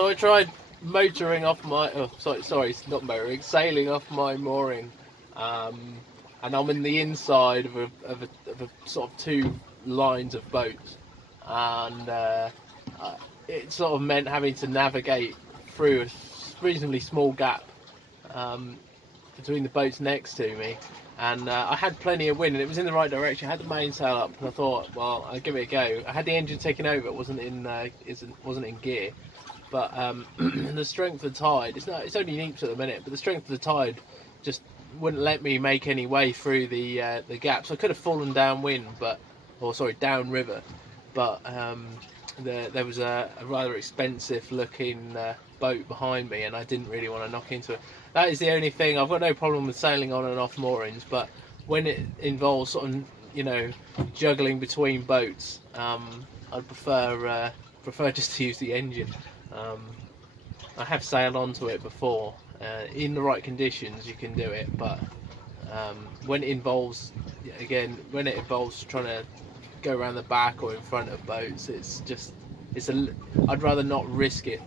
So I tried motoring off my, sorry, not motoring, sailing off my mooring, and I'm in the inside of a sort of two lines of boats, and it sort of meant having to navigate through a reasonably small gap between the boats next to me, and I had plenty of wind and it was in the right direction. I had the mainsail up and I thought, well, I'll give it a go. I had the engine taken over, it wasn't in gear, but the strength of the tide, it's only neaps at the minute, but the strength of the tide just wouldn't let me make any way through the gap. So I could have fallen downwind, downriver, but there was a rather expensive looking boat behind me and I didn't really want to knock into it. That is the only thing. I've got no problem with sailing on and off moorings, but when it involves sort of, you know, juggling between boats, I'd prefer just to use the engine. I have sailed onto it before. In the right conditions you can do it, but when it involves trying to go around the back or in front of boats, I'd rather not risk it.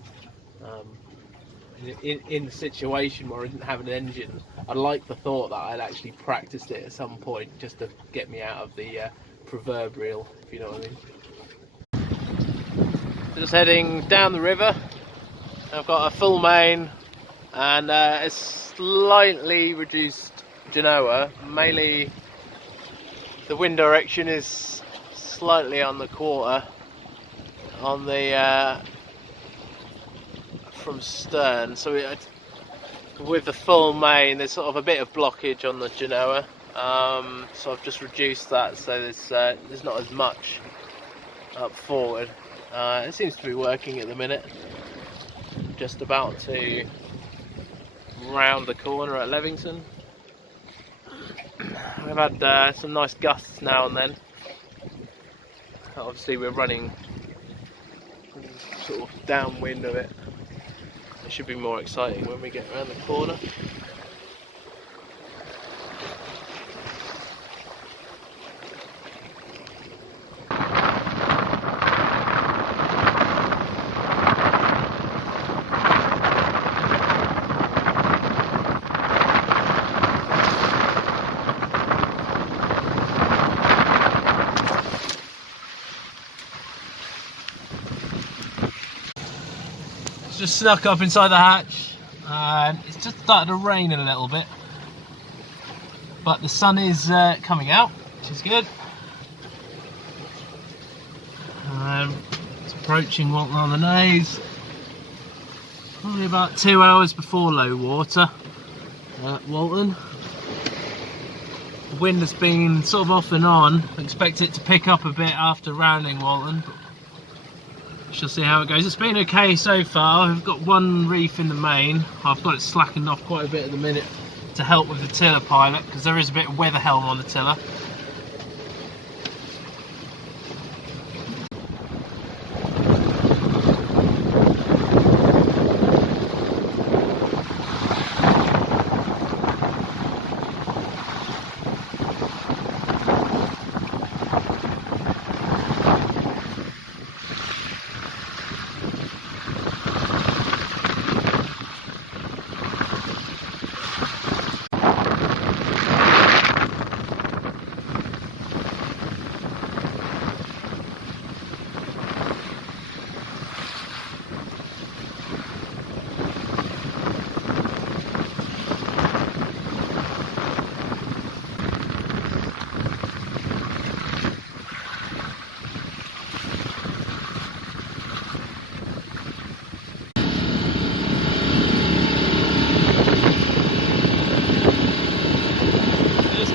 In the situation where I didn't have an engine, I like the thought that I'd actually practiced it at some point just to get me out of the proverbial, if you know what I mean. Just heading down the river. I've got a full main and a slightly reduced genoa. Mainly the wind direction is slightly on the quarter on the from stern, so with the full main there's sort of a bit of blockage on the genoa, so I've just reduced that so there's not as much up forward. It seems to be working at the minute. Just about to round the corner at Levington. We've had some nice gusts now and then. Obviously we're running sort of downwind of it. It should be more exciting when we get around the corner. Just snuck up inside the hatch. It's just started to rain a little bit, but the sun is coming out, which is good. It's approaching Walton on the nose. Probably about 2 hours before low water at Walton. The wind has been sort of off and on. I expect it to pick up a bit after rounding Walton. Shall see how it goes. It's been okay so far. We've got one reef in the main. I've got it slackened off quite a bit at the minute to help with the tiller pilot, because there is a bit of weather helm on the tiller.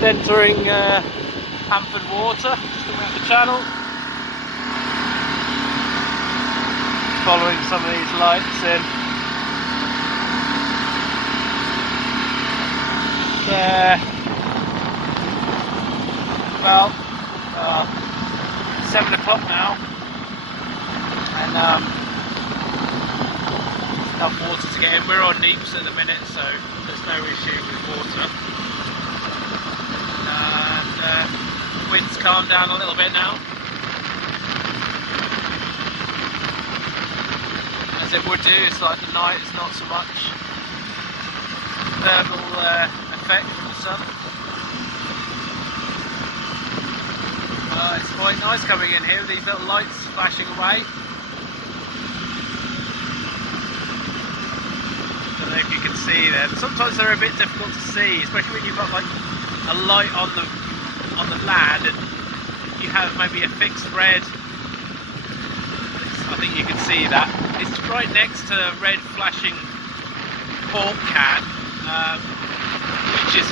Entering Hamford water, just coming up the channel, following some of these lights in. About 7 o'clock now, and enough water to get in. We're on neeps at the minute, so there's no issue with water. And wind's calmed down a little bit now. as it would do. It's like the night is not so much thermal effect from the sun. It's quite nice coming in here with these little lights flashing away. Don't know if you can see them. Sometimes they're a bit difficult to see, especially when you've got like a light on the land and you have maybe a fixed red. I think you can see that. It's right next to a red flashing port can, which is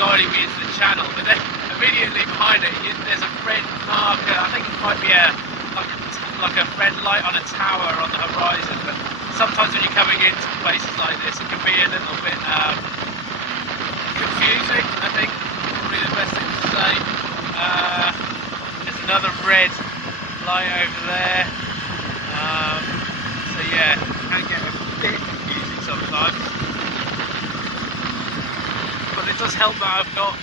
guiding me into the channel. But then immediately behind it, there's a red marker. I think it might be like a red light on a tower on the horizon. But sometimes when you're coming into places like this, it can be a little bit confusing. I think probably the best thing to say. There's another red light over there. So yeah, it can get a bit confusing sometimes. But it does help that I've got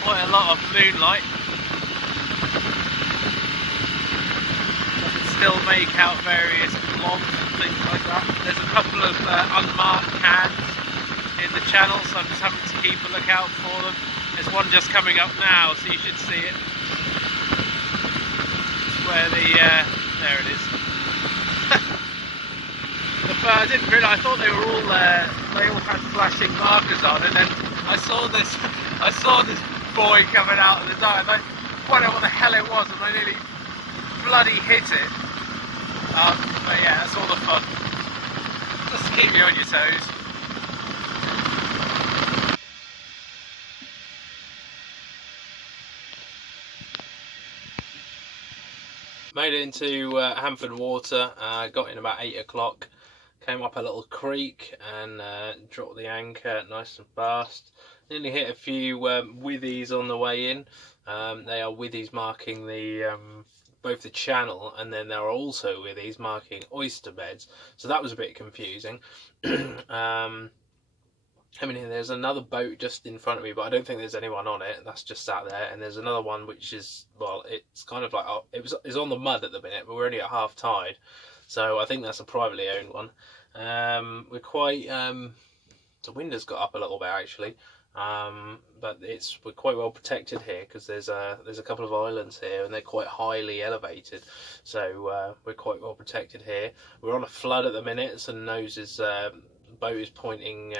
quite a lot of moonlight. I can still make out various blobs and things like that. There's a couple of unmarked cans in the channel, so I'm just having to keep a lookout for them. There's one just coming up now, so you should see it. It's where there it is. I didn't realise. I thought they were all they all had flashing markers on, and then I saw this boy coming out of the dark, and I wondered what the hell it was, and I nearly bloody hit it. But yeah, that's all the fun. Just to keep you on your toes. Made it into Hamford water. Got in about 8 o'clock. Came up a little creek and dropped the anchor nice and fast. Nearly hit a few withies on the way in. They are withies marking the both the channel, and then there are also withies marking oyster beds. So that was a bit confusing. I mean, there's another boat just in front of me, but I don't think there's anyone on it. That's just sat there. And there's another one which is, well, it's kind of like, it's on the mud at the minute, but we're only at half tide. So I think that's a privately owned one. We're quite, the wind has got up a little bit actually. But we're quite well protected here because there's a couple of islands here and they're quite highly elevated. So we're quite well protected here. We're on a flood at the minute, so noses, boat is pointing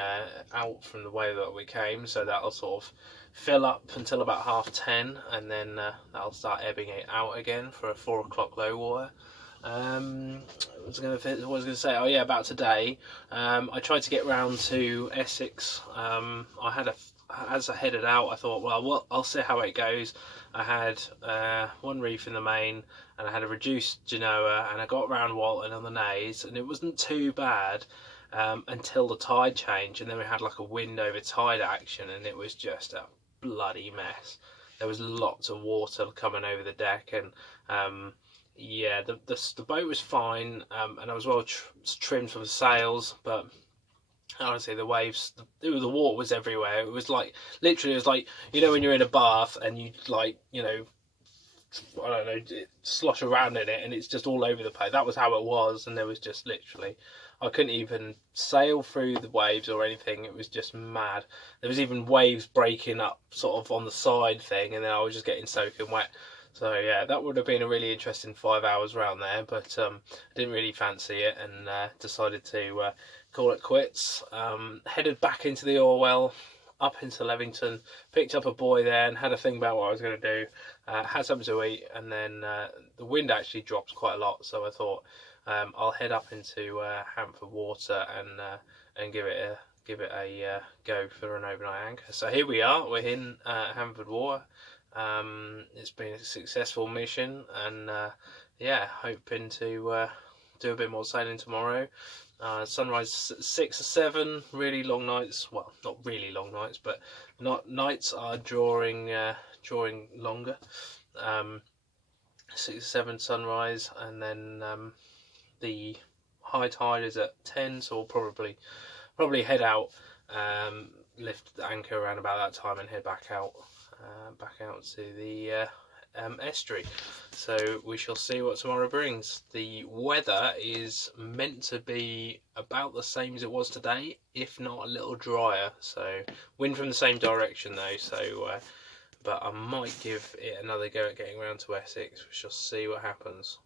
out from the way that we came, so that'll sort of fill up until about 10:30, and then that'll start ebbing it out again for a 4 o'clock low water. What was I going to say? Oh yeah, about today. I tried to get round to Essex. As I headed out, I thought, well, I'll see how it goes. I had one reef in the main, and I had a reduced Genoa, and I got round Walton on the Naze, and it wasn't too bad. Until the tide changed, and then we had like a wind over tide action, and it was just a bloody mess. There was lots of water coming over the deck, and yeah, the boat was fine, and I was well trimmed for the sails, but honestly the waves, the water was everywhere. It was like, literally, it was like, you know when you're in a bath and you like, you know, I don't know, slosh around in it and it's just all over the place. That was how it was, and there was just literally, I couldn't even sail through the waves or anything. It was just mad. There was even waves breaking up sort of on the side thing, and then I was just getting soaking wet. So yeah, that would have been a really interesting 5 hours round there, but I didn't really fancy it, and decided to call it quits. Headed back into the Orwell, up into Levington, picked up a buoy there and had a think about what I was going to do. Had something to eat, and then the wind actually dropped quite a lot, so I thought I'll head up into Hamford water and give it a go for an overnight anchor. So here we are, we're in Hamford water. It's been a successful mission, and yeah, hoping to do a bit more sailing tomorrow. Sunrise 6 or 7, really long nights. Well, not really long nights, but nights are drawing longer. 6 or 7 sunrise, and then the high tide is at 10, so we'll probably head out, lift the anchor around about that time, and head back out to the estuary. So we shall see what tomorrow brings. The weather is meant to be about the same as it was today, if not a little drier. So wind from the same direction though. So, but I might give it another go at getting around to Essex. We shall see what happens.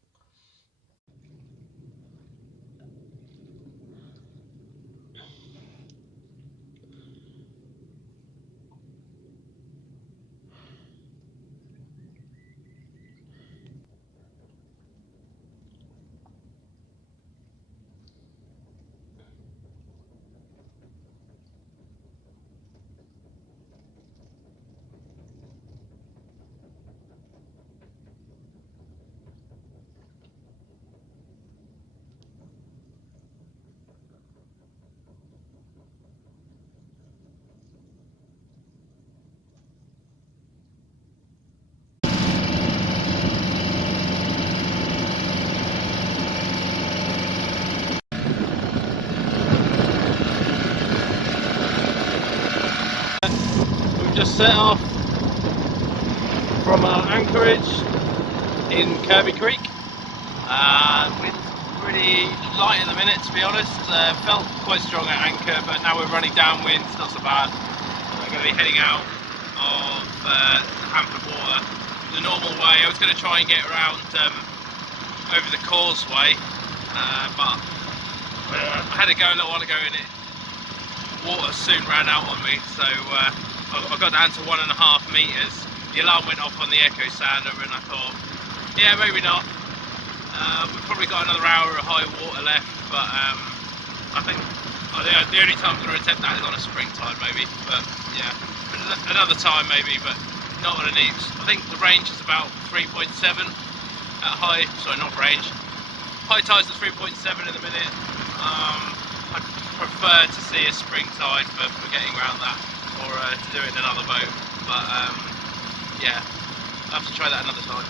Just set off from our anchorage in Kirby Creek. Wind's pretty light at the minute, to be honest. Felt quite strong at anchor, but now we're running downwind, it's not so bad. We're going to be heading out of the Hamford water the normal way. I was going to try and get around over the causeway, but I had to go a little while ago and water soon ran out on me, so I got down to 1.5 metres. The alarm went off on the echo sounder and I thought, yeah, maybe not. We've probably got another hour of high water left, but I think the only time I'm going to attempt that is on a springtide maybe, but yeah, another time maybe, but not on a needs. I think the range is about 3.7 at high, sorry, not range. High tides at 3.7 in the minute. I prefer to see a springtide for getting around that, or to do it in another boat, but yeah, I'll have to try that another time.